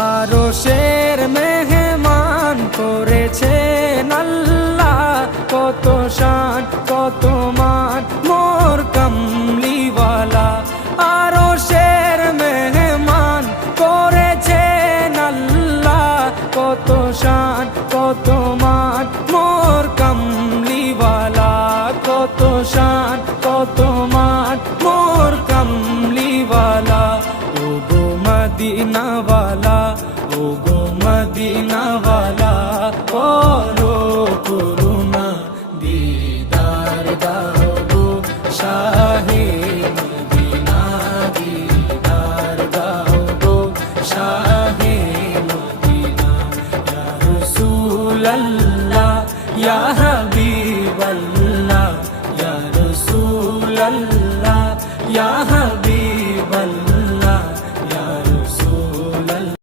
আরশের মেহমান করেছেন আল্লাহ, কত শান কত মান মোর কামলিওয়ালা। আরশের মেহমান করেছেন আল্লাহ, কত শান কত মান মোর কামলিওয়ালা, কত শান কত মান মোর কামলিওয়ালা। ও গো মদিনাওয়ালা, ও গো মদিনাওয়ালা, করো